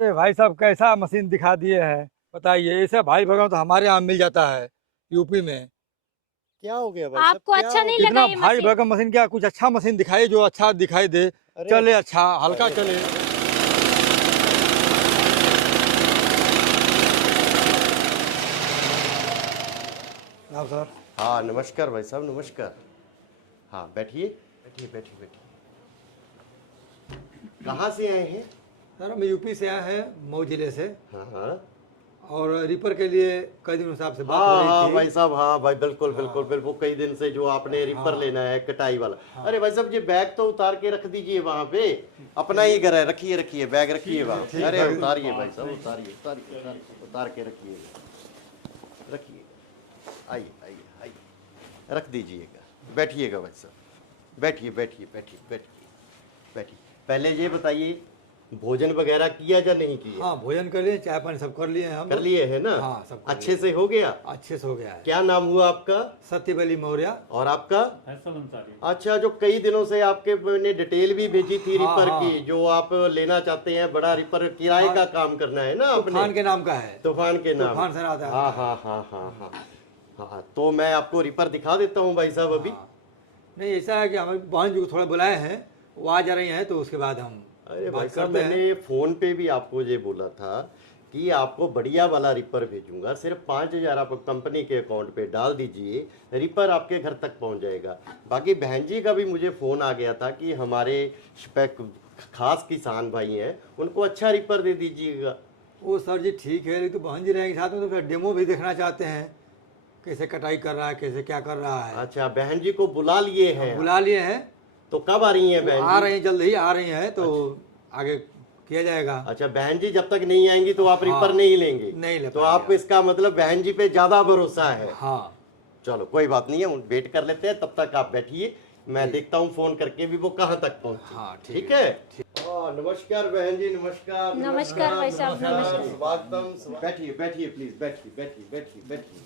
अरे भाई साहब कैसा मशीन दिखा दिए हैं। बताइए, ऐसा भाई भगवान तो हमारे यहाँ मिल जाता है यूपी में। क्या हो गया भाई साहब? आपको क्या अच्छा हो नहीं गया? लगा इतना ये भारी मशीन? भरकम मशीन, क्या कुछ अच्छा मशीन दिखाइए जो अच्छा दिखाई दे, अरे चले अच्छा हल्का अरे चले। हाँ सर। हाँ नमस्कार भाई साहब, नमस्कार। हाँ बैठिए बैठिए बैठिए बैठिए। कहाँ से आए हैं? सर हम यूपी से आए हैं, मऊ जिले से। हाँ हाँ और रिपर के लिए कई दिनों से आपसे बात हो हाँ रही हाँ थी। भाई साहब, हाँ भाई बिल्कुल बिल्कुल बिल्कुल। कई दिन से जो आपने रिपर लेना है कटाई वाला। अरे भाई साहब ये बैग तो उतार के रख दीजिए वहाँ पे, अपना ही घर है। रखिए रखिए बैग रखिए वहाँ पे। अरे उतारिए भाई साहब, उतारिए उतारिए उतारिए, उतार के रखिए, रखिए। आइए आइए आइए, रख दीजिएगा। बैठिएगा भाई साहब, बैठिए बैठिए बैठिए बैठिए बैठिए। पहले ये बताइए, भोजन वगैरह किया या नहीं किया? हाँ भोजन कर लिए, चाय पानी सब कर लिए हैं हम। कर लिए है ना? हाँ सब कर अच्छे से हो गया? अच्छे से हो गया है। क्या नाम हुआ आपका? सत्यबली मौर्य। और आपका? फैसल अंसारी। अच्छा, जो कई दिनों से आपके मैंने डिटेल भी भेजी थी हाँ, रिपर हाँ। की, जो आप लेना चाहते हैं, बड़ा रिपर किराए का काम करना है ना आपने? तूफान के नाम का है। तूफान के नाम। तूफान से आता है। हाँ हाँ हाँ हाँ हाँ हाँ। तो मैं आपको रिपर दिखा देता हूँ भाई साहब अभी। हाँ। नहीं ऐसा है कि हमारी बहन जी को थोड़ा बुलाए हैं, वो आ जा रही हैं, तो उसके बाद हम अरे भाई बात साहब, करते हैं। मैंने फोन पे भी आपको ये बोला था कि आपको बढ़िया वाला रिपर भेजूंगा। सिर्फ 5,000 आप कंपनी के अकाउंट पे डाल दीजिए, रिपर आपके घर तक पहुंच जाएगा। बाकी बहन जी का भी मुझे फ़ोन आ गया था कि हमारे स्पेक खास किसान भाई हैं, उनको अच्छा रिपर दे दीजिएगा। वो सर जी ठीक है, लेकिन तो बहन जी रहेंगे साथ में, तो फिर डेमो भी देखना चाहते हैं, कैसे कटाई कर रहा है, कैसे क्या कर रहा है। अच्छा, बहन जी को बुला लिए हैं? बुला लिए हैं, तो कब आ रही हैं वो बहन आ जी? रही हैं, जल्द ही आ रही हैं, तो आगे किया जाएगा। अच्छा, बहन जी जब तक नहीं आएंगी तो आप रिपर हाँ, नहीं लेंगे? नहीं ले तो पाएंगे आपको इसका मतलब बहन जी पे ज्यादा भरोसा है। हाँ चलो कोई बात नहीं है, वेट कर लेते हैं। तब तक आप बैठिए, मैं देखता हूँ फोन करके भी वो कहाँ तक पहुँची। हाँ, ठीक है। नमस्कार बहन जी, नमस्कार। नमस्कार भाई साहब, नमस्कार। स्वागतम। बैठिए बैठिए प्लीज, बैठिए बैठिए बैठिए बैठिए।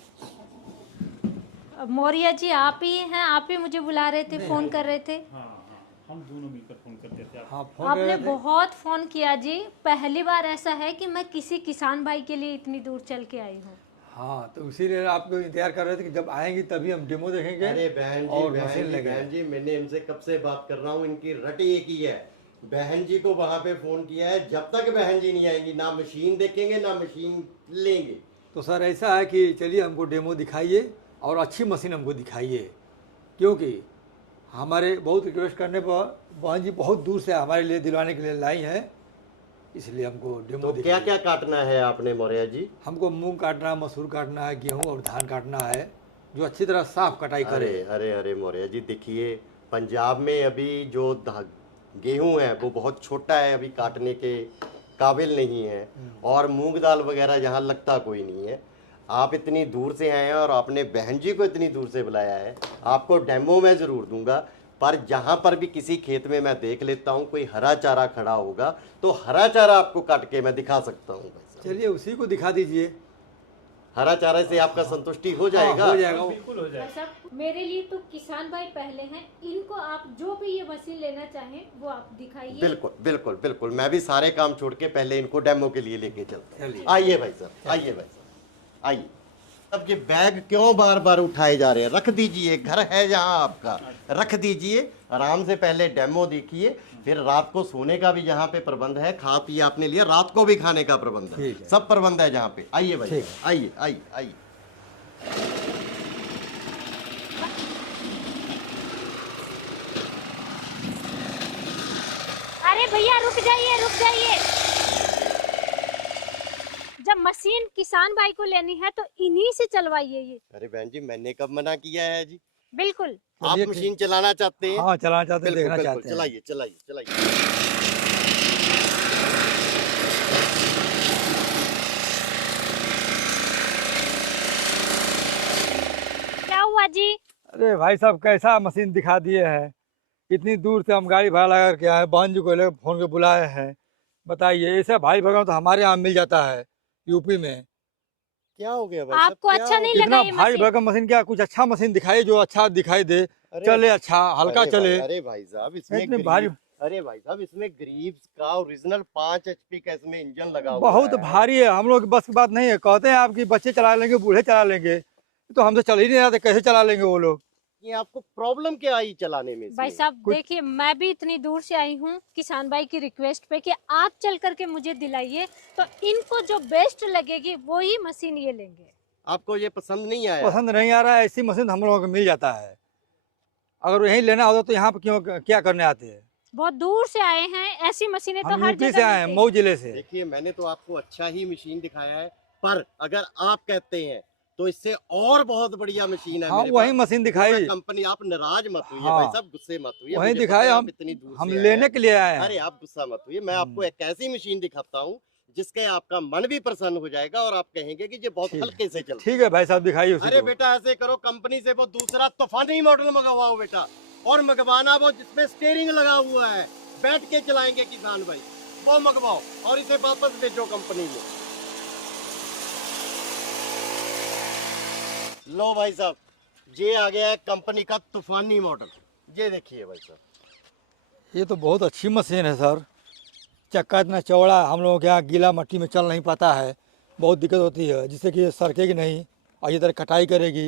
मौर्य जी आप ही हैं? आप ही मुझे बुला रहे थे, फोन कर रहे थे? हाँ हाँ, हम दोनों मिलकर फोन करते थे आपको। हाँ फोन आपने करे थे। बहुत फोन किया जी। पहली बार ऐसा है कि मैं किसी किसान भाई के लिए इतनी दूर चल के आई हूँ। हाँ तो इसीलिए आपको इंतजार कर रहे थे कि जब आएंगी तभी हम डेमो देखेंगे। अरे बहन जी, और बहन मशीन जी, लेंगे। बहन जी, मैंने इनसे कब से बात कर रहा हूँ, इनकी रट एक ही है। बहन जी को वहां पे फोन किया है, जब तक बहन जी नहीं आएंगी ना मशीन देखेंगे ना मशीन लेंगे। तो सर ऐसा है कि चलिए हमको डेमो दिखाइए और अच्छी मशीन हमको दिखाइए, क्योंकि हमारे बहुत रिक्वेस्ट करने पर बहन जी बहुत दूर से हमारे लिए दिलवाने के लिए लाई हैं, इसलिए हमको डेमो तो क्या दिखाइए। क्या काटना है आपने मौर्य जी? हमको मूंग काटना है, मसूर काटना है, गेहूं और धान काटना है, जो अच्छी तरह साफ कटाई करे। अरे अरे अरे मौर्य जी, देखिए पंजाब में अभी जो गेहूं है वो बहुत छोटा है, अभी काटने के काबिल नहीं है। और मूंग दाल वगैरह यहाँ लगता कोई नहीं है। आप इतनी दूर से आए हैं और आपने बहन जी को इतनी दूर से बुलाया है। आपको डेमो मैं ज़रूर दूंगा, पर जहाँ पर भी किसी खेत में मैं देख लेता हूँ कोई हरा चारा खड़ा होगा तो हरा चारा आपको काट के मैं दिखा सकता हूँ भाई साहब। चलिए उसी को दिखा दीजिए। हरा चारा से आपका संतुष्टि हो जाएगा? हो जाएगा। बिल्कुल हो भाई जाए। साहब मेरे लिए तो किसान भाई पहले हैं, इनको आप जो भी ये मशीन लेना चाहें वो आप दिखाइए। बिल्कुल बिल्कुल बिल्कुल, मैं भी सारे काम छोड़ के पहले इनको डेमो के लिए लेके चलता हूँ। चलिए। आइए भाई साहब, आइए भाई साहब, आइए। अब ये बैग क्यों बार बार उठाए जा रहे हैं? रख दीजिए, घर है जहाँ आपका, रख दीजिए आराम से। पहले डेमो देखिए, फिर रात को सोने का भी जहाँ पे प्रबंध है, खा पी आपने लिए, रात को भी खाने का प्रबंध है, ठीक है। सब प्रबंध है जहाँ पे। आइए भाई, ठीक आइए आइए आइए। अरे भैया रुक जाइए, रुक जाइए। जब मशीन किसान भाई को लेनी है तो इन्हीं से चलवाइए ये। अरे बहन जी, मैंने कब मना किया है जी? बिल्कुल। आप चलिए, मशीन चलाना चाहते हैं? हाँ चलाना चाहते हैं, बिल्कुल देखना बिल्कुल, चाहते हैं। चलाइए चलाइए चलाइए। क्या हुआ जी? अरे भाई साहब कैसा मशीन दिखा दिए हैं। इतनी दूर से हम गाड़ी भाड़ा लगा के आए, बहन जी को ले फोन पे बुलाए हैं। बताइए, ऐसा भाई भगवान तो हमारे यहाँ मिल जाता है यूपी में। क्या हो गया भाई साहब? आपको क्या अच्छा हो नहीं गया? लगा इतना ये भारी मशीन? भरकम मशीन, क्या कुछ अच्छा मशीन दिखाइए जो अच्छा दिखाई दे, अरे चले अच्छा हल्का अरे चले। अरे भाई साहब, इसमें इतनी भारी अरे भाई साहब इसमें ग्रीव्स का ओरिजिनल 5 HP का इसमें इंजन लगा हुआ बहुत है। भारी है, हम लोग की बस की बात नहीं है। कहते हैं आपकी बच्चे चला लेंगे, बूढ़े चला लेंगे, तो हम तो चल ही नहीं रहा, कैसे चला लेंगे वो लोग। ये आपको प्रॉब्लम क्या आई चलाने में भाई इसमें? साहब देखिए, मैं भी इतनी दूर से आई हूँ किसान भाई की रिक्वेस्ट पे कि आप चल करके मुझे दिलाइए, तो इनको जो बेस्ट लगेगी वो ही मशीन ये लेंगे। आपको ये पसंद नहीं आया? पसंद नहीं आ रहा है, ऐसी मशीन हम लोगों को मिल जाता है। अगर यहीं लेना होता तो यहाँ पे क्यों क्या करने आते हैं? बहुत दूर से आए हैं, ऐसी मशीनें तो हम हर यूपी से जगह आए हैं, मिलती मऊ जिले से। देखिए मैंने तो आपको अच्छा ही मशीन दिखाया है, पर अगर आप कहते हैं तो इससे और बहुत बढ़िया मशीन है हाँ मेरे वही पास। मशीन वो दिखाई, मैं कंपनी, आप नाराज मत हुइए हाँ। भाई साहब, गुस्से मत हुइए। वही मुझे दिखाए। पता है हम आप इतनी दूर हम से आए लेने हैं। के लिए आए अरे हैं। आप गुस्सा मत हुइए, मैं आपको एक ऐसी मशीन दिखाता हूँ जिसके आपका मन भी प्रसन्न हो जाएगा और आप कहेंगे कि ये बहुत ठीक। हल्के से चलती ठीक है भाई साहब, दिखाइए उसी अरे को। बेटा ऐसे करो, कंपनी से वो दूसरा तूफानी मॉडल मंगवाओ बेटा, और मंगवाना वो जिसमें स्टीयरिंग लगा हुआ है, बैठ के चलाएंगे किसान भाई, वो मंगवाओ और इसे वापस भेजो कंपनी में। लो भाई साहब, ये आ गया है कंपनी का तूफानी मॉडल, ये देखिए भाई साहब। ये तो बहुत अच्छी मशीन है सर। चक्का इतना चौड़ा, हम लोगों के यहाँ गीला मट्टी में चल नहीं पाता है, बहुत दिक्कत होती है, जिससे कि ये सड़केगी नहीं और ये तरह कटाई करेगी।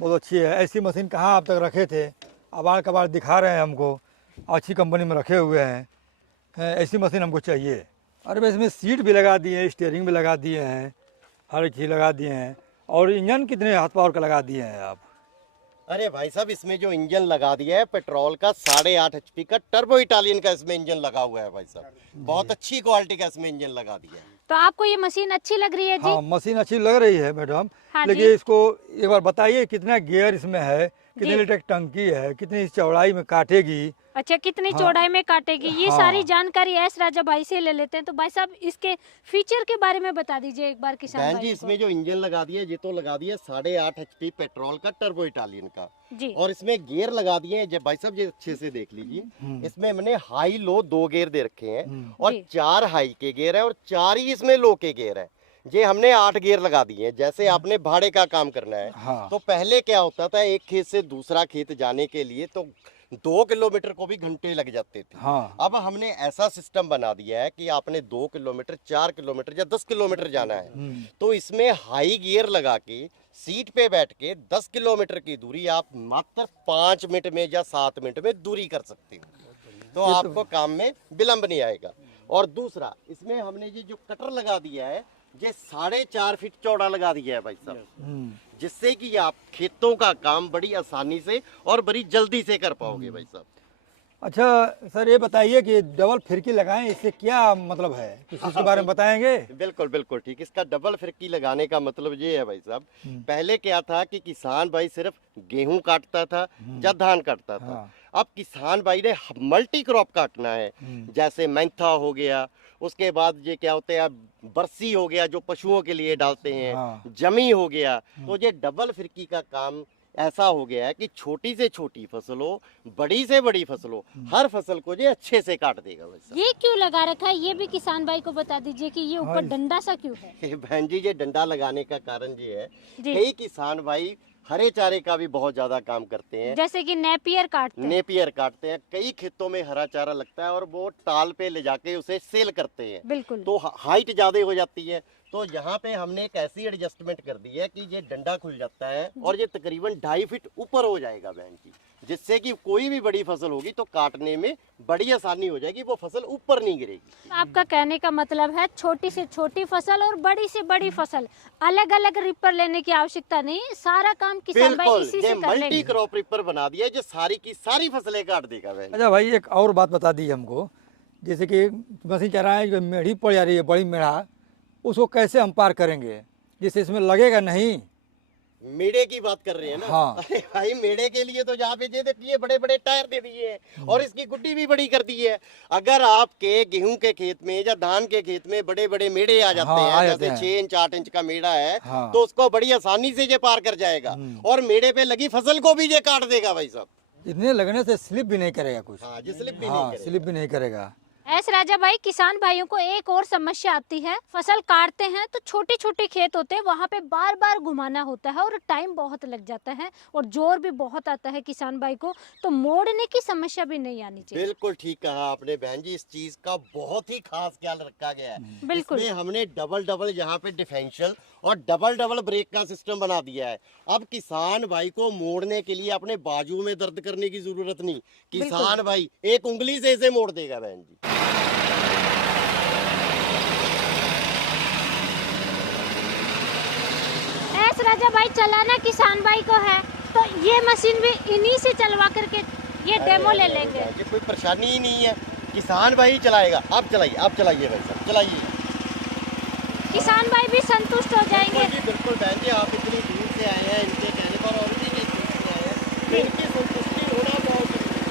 बहुत अच्छी है। ऐसी मशीन कहाँ आप तक रखे थे, अबार कबार दिखा रहे हैं हमको, अच्छी कंपनी में रखे हुए हैं। ऐसी मशीन हमको चाहिए। अरे भाई इसमें सीट भी लगा दिए हैं, स्टीयरिंग भी लगा दिए हैं, हर एक चीज़ लगा दिए हैं, और इंजन कितने हाथ पावर का लगा दिए हैं आप? अरे भाई साहब इसमें जो इंजन लगा दिया है पेट्रोल का 8.5 HP का टर्बो इटालियन का इसमें इंजन लगा हुआ है भाई साहब, बहुत अच्छी क्वालिटी का इसमें इंजन लगा दिया है। तो आपको ये मशीन अच्छी लग रही है जी? हाँ मशीन अच्छी लग रही है मैडम, हाँ लेकिन जी। इसको एक बार बताइए कितना गियर इसमें है, कितने जी। लीटर टंकी है, कितनी चौड़ाई में काटेगी। अच्छा, कितनी हाँ। चौड़ाई में काटेगी, ये हाँ। सारी जानकारी एस राजा भाई से ले लेते हैं। तो भाई साहब इसके फीचर के बारे में बता दीजिए एक बार किसान बहन भाई जी को। इसमें जो इंजन लगा दिया है, ये तो लगा दिया 8.5 HP पेट्रोल का टर्बो इटालियन का, जी। और इसमें गियर लगा दिए हैं। जब भाई साहब ये अच्छे से देख लीजिए, इसमें मैंने हाई लो 2 गियर दे रखे हैं, और जी। 4 हाई के गियर है और 4 ही इसमें लो के गियर है। ये हमने 8 गियर लगा दिए हैं। जैसे आपने भाड़े का काम करना है, हाँ। तो पहले क्या होता था, एक खेत से दूसरा खेत जाने के लिए तो 2 किलोमीटर को भी घंटे लग जाते थे। हाँ। अब हमने ऐसा सिस्टम बना दिया है कि आपने 2 किलोमीटर, 4 किलोमीटर या 10 किलोमीटर जाना है, तो इसमें हाई गियर लगा के सीट पे बैठ के 10 किलोमीटर की दूरी आप मात्र 5 मिनट में या 7 मिनट में दूरी कर सकते हो, तो आपको काम में विलंब नहीं आएगा। और दूसरा इसमें हमने ये जो कटर लगा दिया है, ये 4.5 फीट चौड़ा लगा दिया है भाई साहब, जिससे कि आप खेतों का काम बड़ी आसानी से और बड़ी जल्दी से कर पाओगे भाई साहब। अच्छा सर ये बताइए कि डबल फिरकी लगाएं, इससे क्या मतलब है, कुछ इसके बारे में बताएंगे? बिल्कुल बिल्कुल ठीक। इसका डबल फिरकी लगाने का मतलब ये है भाई साहब, पहले क्या था कि किसान भाई सिर्फ गेहूं काटता था या धान काटता था। हाँ। अब किसान भाई ने मल्टी क्रॉप काटना है, जैसे मेंथा हो गया, उसके बाद ये क्या होते हैं बरसी हो गया जो पशुओं के लिए डालते हैं, हाँ। जमी हो गया। तो ये डबल फिरकी का काम ऐसा हो गया है कि छोटी से छोटी फसल हो, बड़ी से बड़ी फसल हो, हर फसल को ये अच्छे से काट देगा भाई साहब। ये क्यों लगा रखा है, ये भी किसान भाई को बता दीजिए कि ये ऊपर हाँ। डंडा सा क्यों है? बहन जी ये डंडा लगाने का कारण ये है, जी। कई किसान भाई हरे चारे का भी बहुत ज्यादा काम करते हैं, जैसे कि नेपियर काटते हैं। नेपियर काटते हैं। कई खेतों में हरा चारा लगता है और वो टाल पे ले जाके उसे सेल करते हैं, बिल्कुल। तो हाइट ज्यादा हो जाती है। तो यहाँ पे हमने एक ऐसी एडजस्टमेंट कर दी है कि ये डंडा खुल जाता है और ये तकरीबन 2.5 फीट ऊपर हो जाएगा बहन जी, जिससे कि कोई भी बड़ी फसल होगी तो काटने में बड़ी आसानी हो जाएगी, वो फसल ऊपर नहीं गिरेगी। आपका कहने का मतलब है छोटी से छोटी फसल और बड़ी से बड़ी फसल अलग अलग रिपर लेने की आवश्यकता नहीं, सारा काम किसान भाई बिल्कुल, इसी ये से कर मल्टी लेंगे। क्रॉप रिपर बना दिया है जो सारी की सारी फसलें काट देगा बहन। अच्छा भाई एक और बात बता दीजिए हमको, जैसे कि मशीन चल रहा है जो मेढ़ी पड़ जा रही है, बड़ी मेढ़ा, उसको कैसे हम पार करेंगे जिससे इसमें लगेगा नहीं? मेड़े की बात कर रहे हैं ना? हाँ। अरे भाई मेड़े के लिए तो जहाँ पे ये बड़े बड़े टायर दे दिए हैं और इसकी गुड्डी भी बड़ी कर दी है। अगर आपके गेहूं के खेत में या धान के खेत में बड़े बड़े मेड़े आ जाते हाँ, आ हैं, जाते जैसे हैं। 6 इंच 8 इंच का मेड़ा है, हाँ। तो उसको बड़ी आसानी से ये पार कर जाएगा और मेड़े पे लगी फसल को भी ये काट देगा भाई साहब। इतने लगने से स्लिप भी नहीं करेगा कुछ। हाँ, जी स्लिप भी हाँ नहीं स्लिप भी नहीं करेगा। एस राजा भाई, किसान भाइयों को एक और समस्या आती है, फसल काटते हैं तो छोटे छोटे खेत होते हैं, वहाँ पे बार बार घुमाना होता है और टाइम बहुत लग जाता है और जोर भी बहुत आता है किसान भाई को, तो मोड़ने की समस्या भी नहीं आनी चाहिए। बिल्कुल ठीक कहा आपने बहन जी, इस चीज का बहुत ही खास ख्याल रखा गया है। बिल्कुल। इसमें हमने डबल डबल यहाँ पे डिफरेंशियल और डबल डबल ब्रेक का सिस्टम बना दिया है। अब किसान भाई को मोड़ने के लिए अपने बाजू में दर्द करने की जरूरत नहीं, किसान भाई एक उंगली से इसे मोड़ देगा बहन जी। एस राजा भाई, चलाना किसान भाई को है तो ये मशीन भी इन्हीं से चलवा करके ये डेमो ले लेंगे। ये कोई परेशानी ही नहीं है, किसान भाई चलाएगा। आप चलाइए भाई साहब, चलाइए। किसान भाई भी संतुष्ट हो जाएंगे। जी बिल्कुल बहन जी, आप इतनी दूर से आए हैं, इनके कहने पर और भी इतनी दूर से आए हैं, तो इनकी संतुष्टि होना बहुत जरूरी है।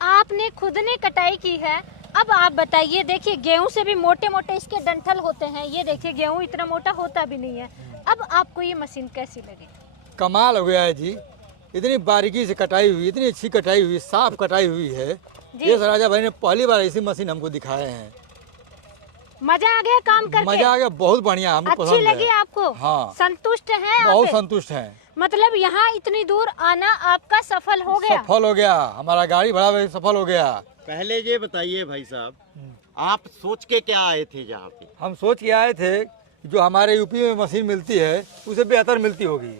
आपने खुद ने कटाई की है, अब आप बताइए, देखिए गेहूं से भी मोटे मोटे इसके डंठल होते हैं, ये देखिए गेहूं इतना मोटा होता भी नहीं है। अब आपको ये मशीन कैसी लगी? कमाल हो गया है जी, इतनी बारीकी से कटाई हुई, इतनी अच्छी कटाई हुई, साफ कटाई हुई है। ये राजा भाई ने पहली बार ऐसी मशीन हमको दिखाए हैं। मजा आ गया काम करके? मजा आ गया, बहुत बढ़िया, हमको अच्छी पसंद लगी है। आपको? हाँ, संतुष्ट हैं? बहुत संतुष्ट हैं। मतलब यहाँ इतनी दूर आना आपका सफल हो गया? सफल हो गया, हमारा गाड़ी भाड़ा भी सफल हो गया। पहले ये बताइए भाई साहब, आप सोच के क्या आए थे यहाँ पे? हम सोच के आए थे जो हमारे यूपी में मशीन मिलती है उसे बेहतर मिलती होगी,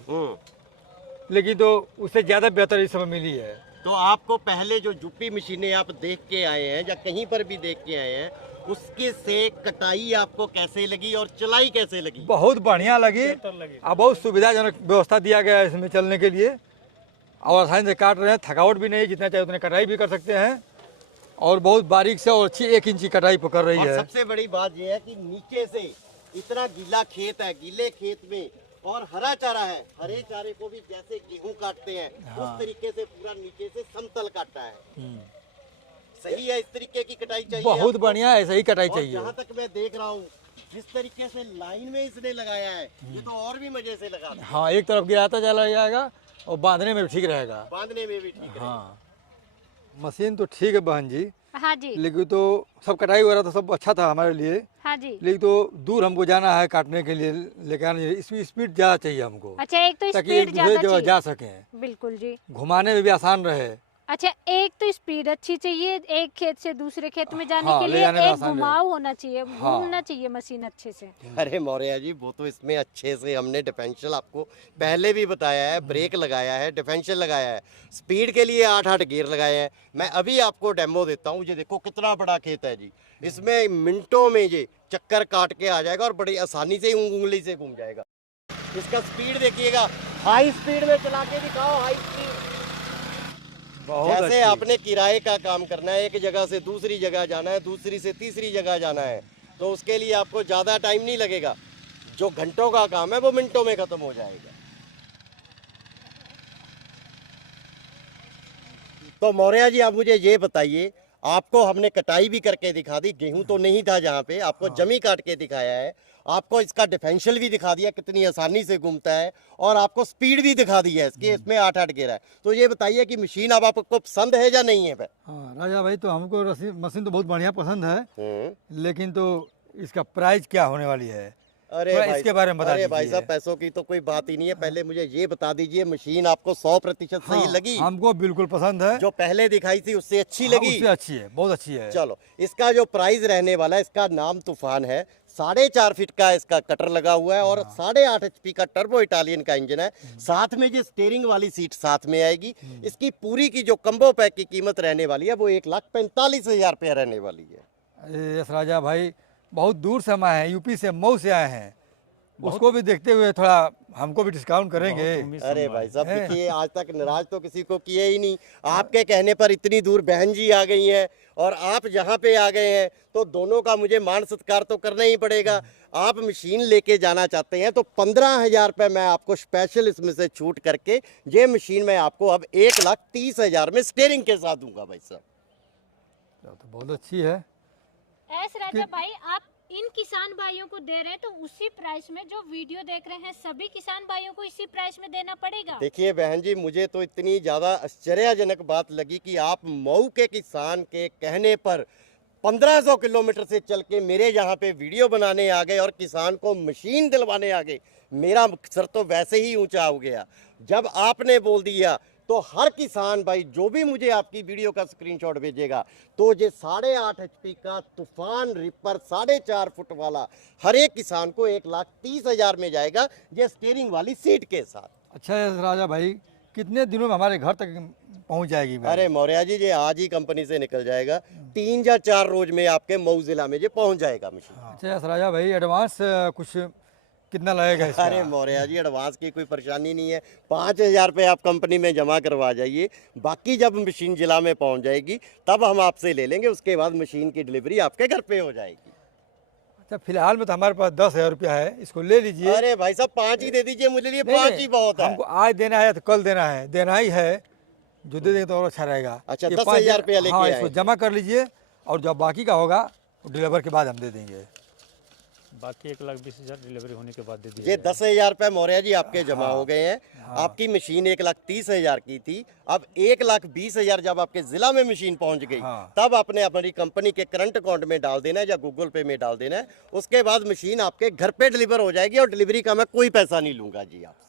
लेकिन तो उससे ज्यादा बेहतर इस समय मिली है। तो आपको पहले जो यूपी मशीनें आप देख के आए हैं या कहीं पर भी देख के आए हैं, उसके से कटाई आपको कैसे लगी और चलाई कैसे लगी? बहुत बढ़िया लगी और बहुत सुविधाजनक व्यवस्था दिया गया है इसमें चलने के लिए, और आसानी से काट रहे हैं, थकावट भी नहीं, जितना चाहे उतने कटाई भी कर सकते हैं, और बहुत बारीक से और अच्छी 1 इंच की कटाई पकड़ रही और है। सबसे बड़ी बात यह है कि नीचे से इतना गीला खेत है, गीले खेत में और हरा चारा है, हरे चारे को भी जैसे गेहूं काटते हैं उस तरीके से पूरा नीचे से समतल काटा है। सही है, इस तरीके की कटाई चाहिए, बहुत बढ़िया, ऐसे ही कटाई चाहिए। जहाँ तक मैं देख रहा हूँ जिस तरीके से लाइन में इसने लगाया है, ये तो और भी मजे से लगा। हाँ, एक तरफ गिराता चला जाएगा और बांधने में भी ठीक रहेगा, बांधने में भी ठीक है। हाँ, मशीन तो ठीक है बहन जी। हाँ जी। लेकिन तो सब कटाई वगैरह तो सब अच्छा था हमारे लिए। हाँ जी। लेकिन तो दूर हमको जाना है काटने के लिए, लेकिन आने इसमें स्पीड ज्यादा चाहिए हमको। अच्छा, एक तो ताकि स्पीड एक ज्यादा दूसरे जगह चाहिए। जा सकें, बिल्कुल जी। घुमाने में भी आसान रहे। अच्छा, एक तो स्पीड अच्छी चाहिए, एक खेत से दूसरे खेत में जाने हाँ, के ले लिए जाने में एक आसान घुमाव होना चाहिए, हाँ। घूमना चाहिए मशीन अच्छे से। अरे मौर्य जी, वो तो इसमें अच्छे से हमने डिफरेंशियल आपको पहले भी बताया है, ब्रेक लगाया है, डिफरेंशियल लगाया है, स्पीड के लिए 8-8 गियर लगाए हैं। मैं अभी आपको डेमो देता हूँ। ये देखो कितना बड़ा खेत है जी, इसमें मिनटों में ये चक्कर काट के आ जाएगा और बड़ी आसानी से उंगली से घूम जाएगा। इसका स्पीड देखिएगा, हाई स्पीड में चला के दिखाओ, हाई स्पीड। जैसे आपने किराए का काम करना है, एक जगह से दूसरी जगह जाना है, दूसरी से तीसरी जगह जाना है, तो उसके लिए आपको ज़्यादा टाइम नहीं लगेगा। जो घंटों का काम है वो मिनटों में खत्म हो जाएगा। तो मौर्य जी, आप मुझे ये बताइए, आपको हमने कटाई भी करके दिखा दी, गेहूं तो नहीं था जहाँ पे, आपको जमी काट के दिखाया है, आपको इसका डिफरेंशियल भी दिखा दिया कितनी आसानी से घूमता है, और आपको स्पीड भी दिखा दी है इसकी, इसमें 8-8 गियर है। तो ये बताइए कि मशीन अब आपको पसंद है या नहीं है? हाँ राजा भाई, तो हमको मशीन तो बहुत बढ़िया पसंद है, लेकिन तो इसका प्राइस क्या होने वाली है? अरे भाई, इसके बारे में बता अरे भाई दीजिए। साहब, पैसों की तो कोई बात ही नहीं है, पहले मुझे ये बता दीजिए, मशीन आपको 100% सही हाँ, लगी? हमको बिल्कुल पसंद है। जो पहले दिखाई थी उससे अच्छी हाँ, लगी? उससे अच्छी है, बहुत अच्छी है। चलो, इसका जो प्राइस रहने वाला है, इसका नाम तूफान है। 4.5 फीट का इसका कटर लगा हुआ है और 8.5 HP का टर्बो इटालियन का इंजन है। साथ में जो स्टीयरिंग वाली सीट साथ में आएगी। इसकी पूरी की जो कम्बो पैक की कीमत रहने वाली है वो 1,45,000 रुपया रहने वाली है। यस राजा भाई, बहुत दूर से हम आए हैं, यूपी से, मऊ से आए हैं, उसको भी देखते हुए थोड़ा हमको भी डिस्काउंट करेंगे। बहुत उम्मीद अरे संभाल भाई साहब हैं। देखिए, आज तक नाराज तो किसी को किए ही नहीं। आपके कहने पर इतनी दूर बहन जी आ गई हैं और आप जहाँ पे आ गए हैं, तो दोनों का मुझे मान सत्कार तो करना ही पड़ेगा। आप मशीन लेके जाना चाहते हैं तो 15,000 रुपये मैं आपको स्पेशल इसमें से छूट करके ये मशीन मैं आपको अब 1,30,000 में स्टेयरिंग के साथ दूंगा भाई साहब। तो बहुत अच्छी है। एस राजा भाई, आप इन किसान भाइयों को दे रहे हैं तो उसी प्राइस में जो वीडियो देख रहे हैं सभी किसान भाइयों को इसी प्राइस में देना पड़ेगा। देखिए बहन जी, मुझे तो इतनी ज़्यादा आश्चर्यजनक बात लगी कि आप मऊ के किसान के कहने पर 1500 किलोमीटर से चल के मेरे यहाँ पे वीडियो बनाने आ गए और किसान को मशीन दिलवाने आ गए। मेरा सर तो वैसे ही ऊंचा हो गया जब आपने बोल दिया। तो हर किसान भाई जो भी मुझे आपकी वीडियो का स्क्रीनशॉट भेजेगा, तो ये 8.5 HP का तूफान रिपर 4.5 फुट वाला हर एक किसान को 1,30,000 में जाएगा, ये स्टीयरिंग वाली सीट के साथ। अच्छा है राजा भाई, कितने दिनों में हमारे घर तक पहुंच जाएगी? अरे मौर्या जी, ये आज ही कंपनी से निकल जाएगा, 3 या 4 रोज में आपके मऊ जिला में ये पहुंच जाएगा मशीन। अच्छा राजा भाई, एडवांस कुछ कितना लगेगा इसका? अरे मौर्या जी, एडवांस की कोई परेशानी नहीं है। 5,000 रुपये आप कंपनी में जमा करवा जाइए, बाकी जब मशीन जिला में पहुंच जाएगी तब हम आपसे ले लेंगे। उसके बाद मशीन की डिलीवरी आपके घर पे हो जाएगी। अच्छा, फिलहाल में तो हमारे पास 10,000 रुपया है, इसको ले लीजिए। अरे भाई साहब 5 ही दे दीजिए, मुझे लिए नहीं, 5 ही बहुत है। हमको आज देना है तो कल देना है, देना ही है। जो दे देंगे तो और अच्छा रहेगा। अच्छा, ये 10,000 रुपया लेके हाँ, आए। इसको जमा कर लीजिए और जब बाकी का होगा वो डिलीवर के बाद हम दे देंगे। बाकी 1,20,000 डिलीवरी होने के बाद दे ये दीजिए। 10,000 रुपये मौर्या जी आपके जमा हो गए हैं। आपकी मशीन 1,30,000 की थी, अब 1,20,000 जब आपके जिला में मशीन पहुंच गई हाँ। तब आपने अपनी कंपनी के करंट अकाउंट में डाल देना है या गूगल पे में डाल देना है। उसके बाद मशीन आपके घर पे डिलीवर हो जाएगी और डिलीवरी का मैं कोई पैसा नहीं लूंगा जी आपसे।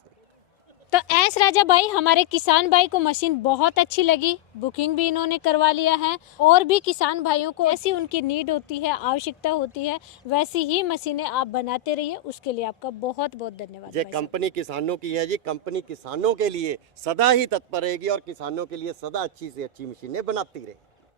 तो एस राजा भाई, हमारे किसान भाई को मशीन बहुत अच्छी लगी, बुकिंग भी इन्होंने करवा लिया है। और भी किसान भाइयों को ऐसी उनकी नीड होती है, आवश्यकता होती है, वैसी ही मशीनें आप बनाते रहिए। उसके लिए आपका बहुत बहुत धन्यवाद। ये भाई साहब। कंपनी किसानों की है जी, कंपनी किसानों के लिए सदा ही तत्पर रहेगी और किसानों के लिए सदा अच्छी से अच्छी मशीनें बनाती रहे।